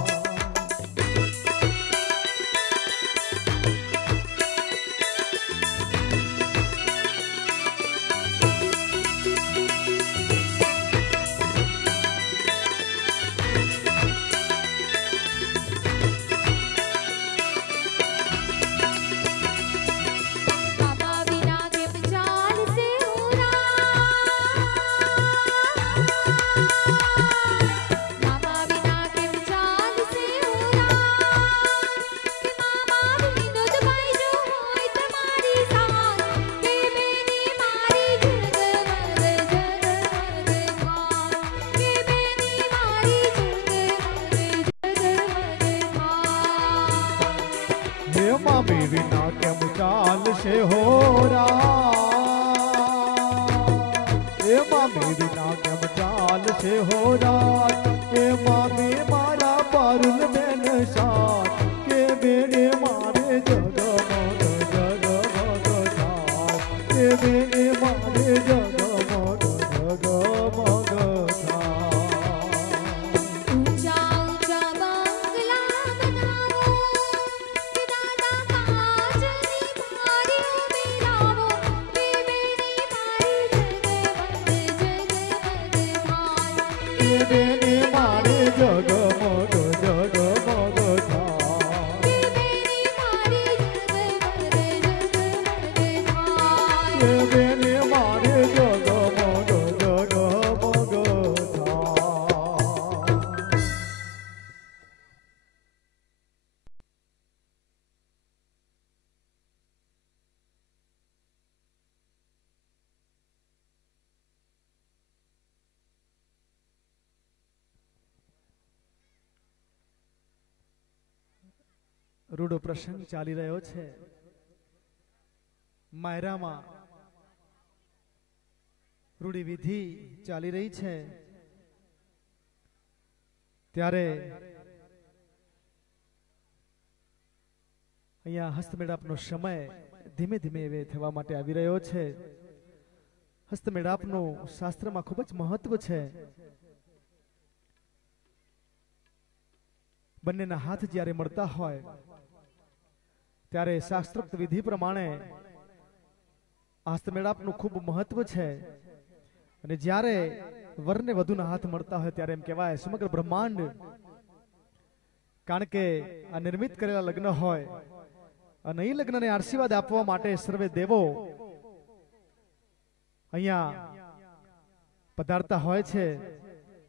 बाबा बिना केम चाल से हो बाबा बिना केम चाल से हो मामा विनोद भाई जो होय तुम्हारी साथ के बेनी मारी जगमग जगमग थार, के बेनी मारी जगमग जगमग थार। हे मामी बिना केम चाल से हो हे मामी बिना केम चाल से हो हे मामी मारा पारुल बेन साथ के बेने मारे जगमग जगमग थार, के बेने मारे जगमग जगमग थार। ऊंचा ऊंचा बंगला बनाओ कि दादा काचनी बारियों में लावो कि बेनी मारी जगमग जगमग थार, के बेने मारे जगमग जगमग थार। कि बेनी मारी जगमग जगमग के बेने मारे जगमग जगमग थार। રૂડો પ્રસંગ ચાલી રહ્યો છે માયરામાં રૂઢિવિધિ ચાલી રહી છે ત્યારે અહીંયા હસ્તમેળાપનો સમય ધીમે ધીમે હવે થવા માટે આવી રહ્યો છે. હસ્તમેળાપનું શાસ્ત્રમાં ખૂબ જ મહત્વ છે. બંનેના હાથ જ્યારે મળતા હોય ત્યારે શાસ્ત્રોક્ત વિધિ પ્રમાણે હસ્તમેળાપનું ખૂબ મહત્વ છે. અને જ્યારે વરને વધુના હાથ મળતા હોય ત્યારે એમ કહેવાય સમગ્ર બ્રહ્માંડ, કારણ કે આ નિર્મિત કરેલા લગ્ન હોય અને એ લગ્નને આશીર્વાદ આપવા માટે સર્વે દેવો અહીંયા પધારતા હોય છે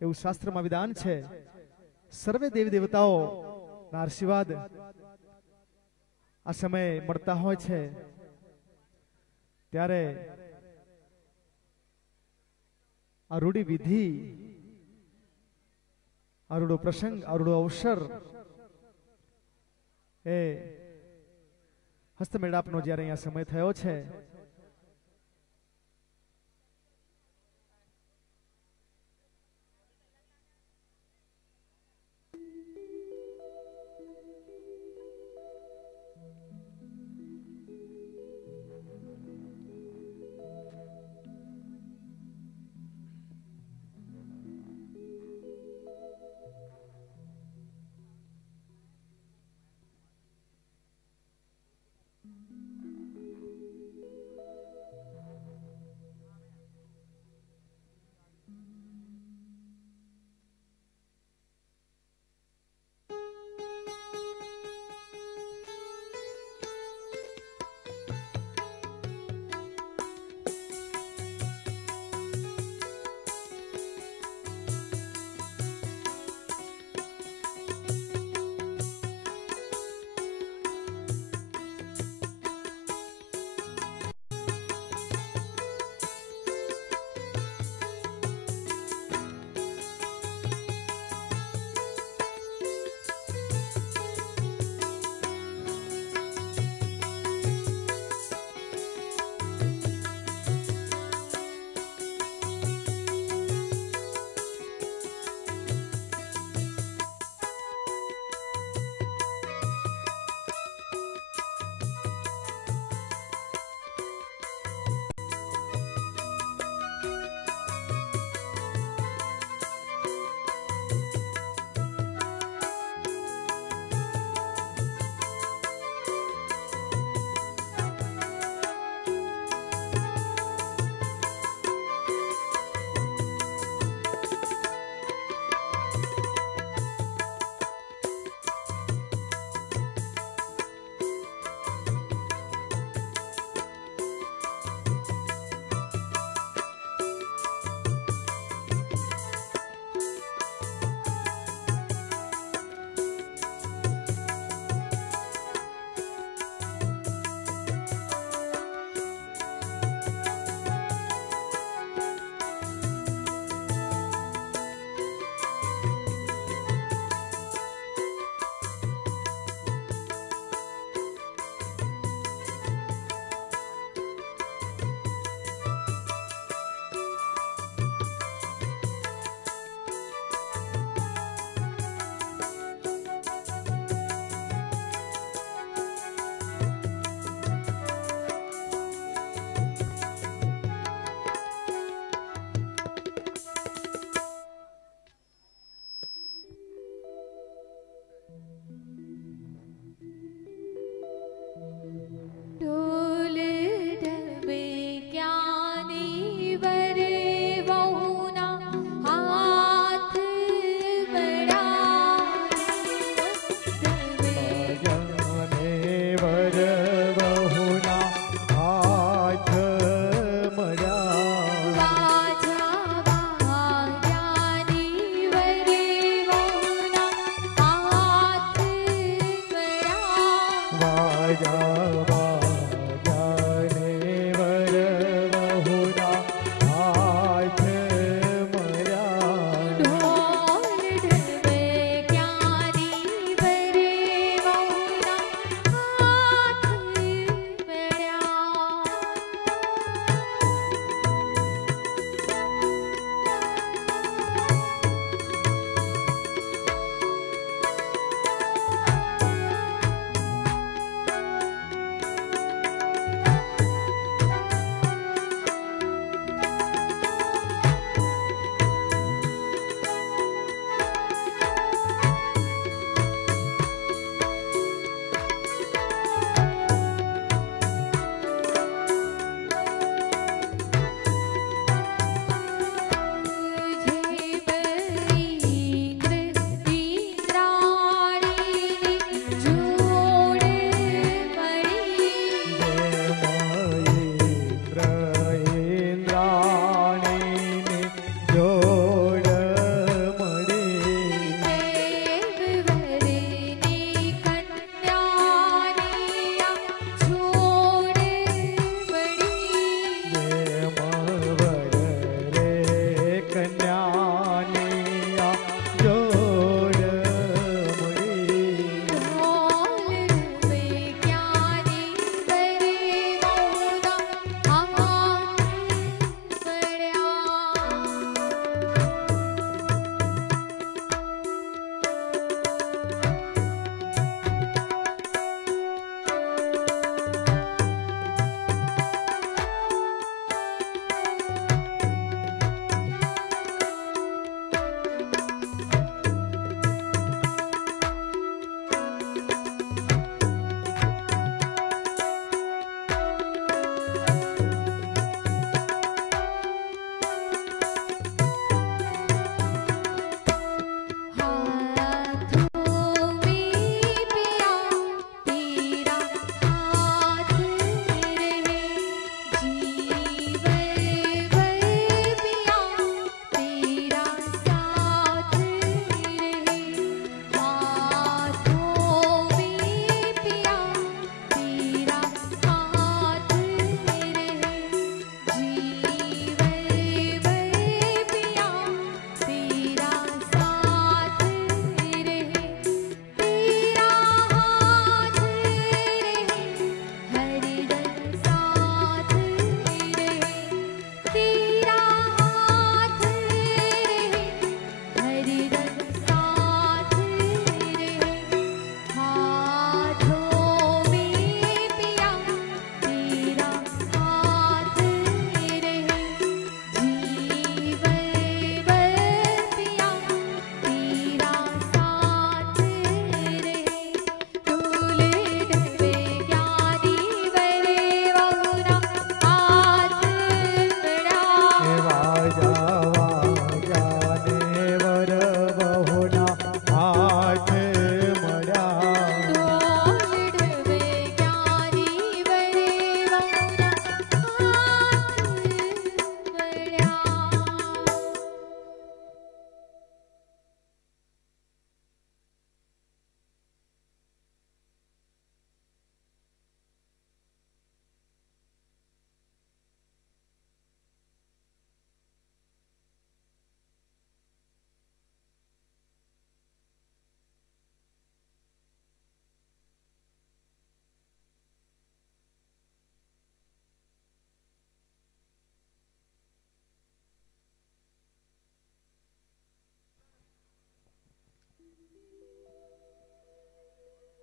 એવું શાસ્ત્રમાં વિધાન છે. સર્વે દેવી દેવતાઓ ના આશીર્વાદ આ સમયે મળતા હોય છે. ત્યારે આ રૂઢી વિધિ, આ રૂઢો પ્રસંગ, આ રૂઢો અવસર એ હસ્તમેળાપનો જ્યારે અહીંયા સમય થયો છે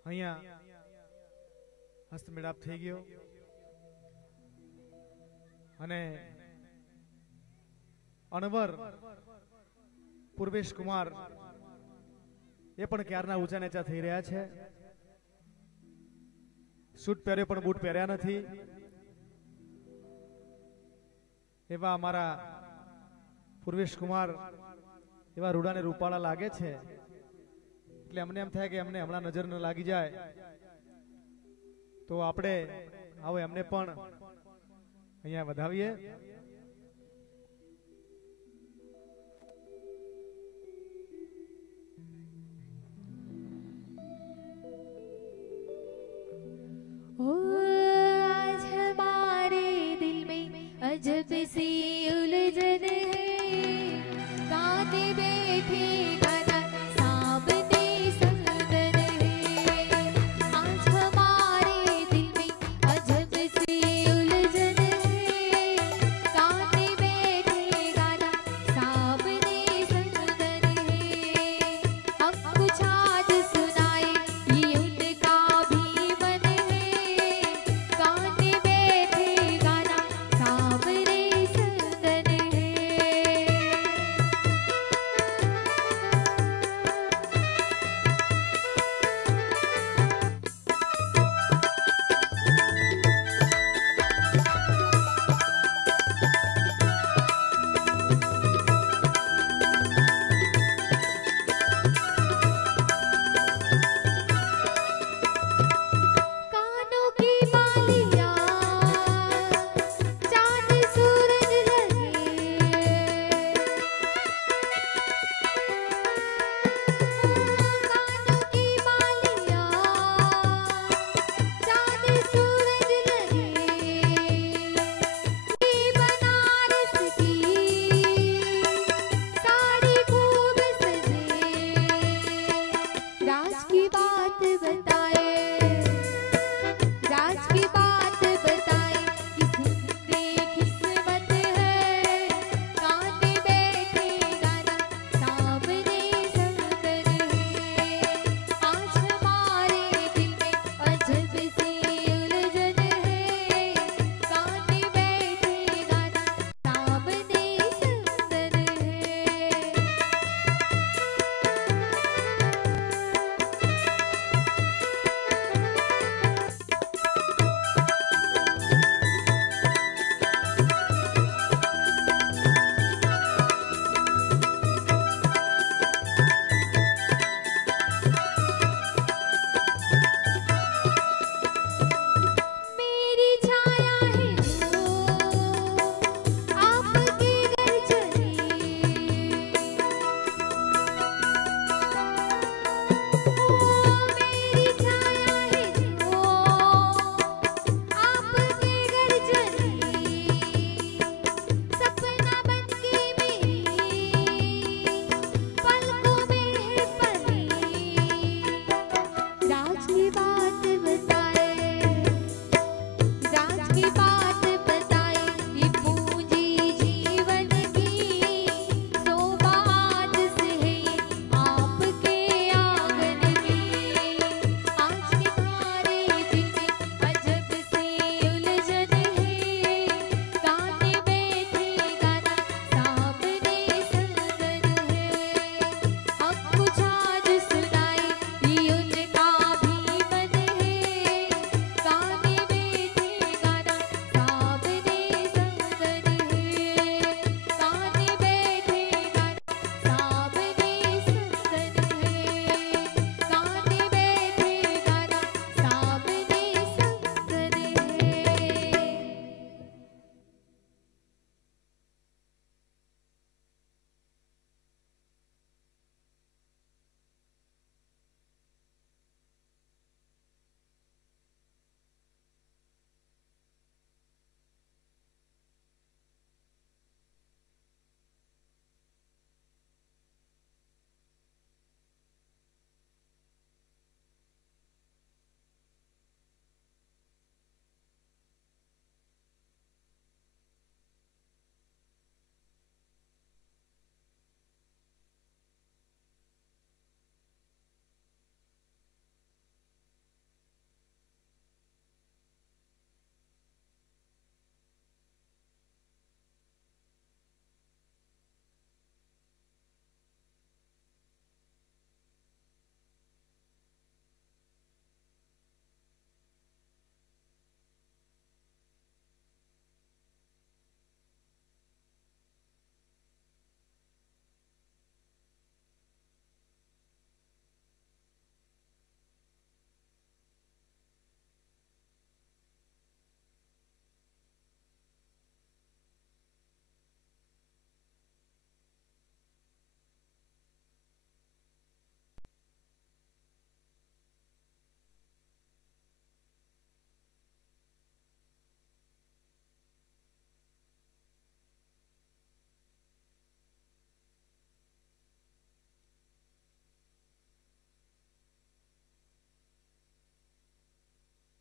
અહીંયા હસ્તમેળાપ થઈ ગયો અને અણવર પૂર્વેશ કુમાર એ પણ ક્યારના ઊંચા નીચા થઈ રહ્યા છે. સૂટ પહેર્યો પણ બૂટ પહેર્યા નથી. એવા અમારા પૂર્વેશ કુમાર એવા રૂડાને રૂપાળા લાગે છે એટલે અમને એમ થાય કે એમને હમણાં નજર ન લાગી જાય તો આપણે આવો એમને પણ અહીંયા વધાવીએ.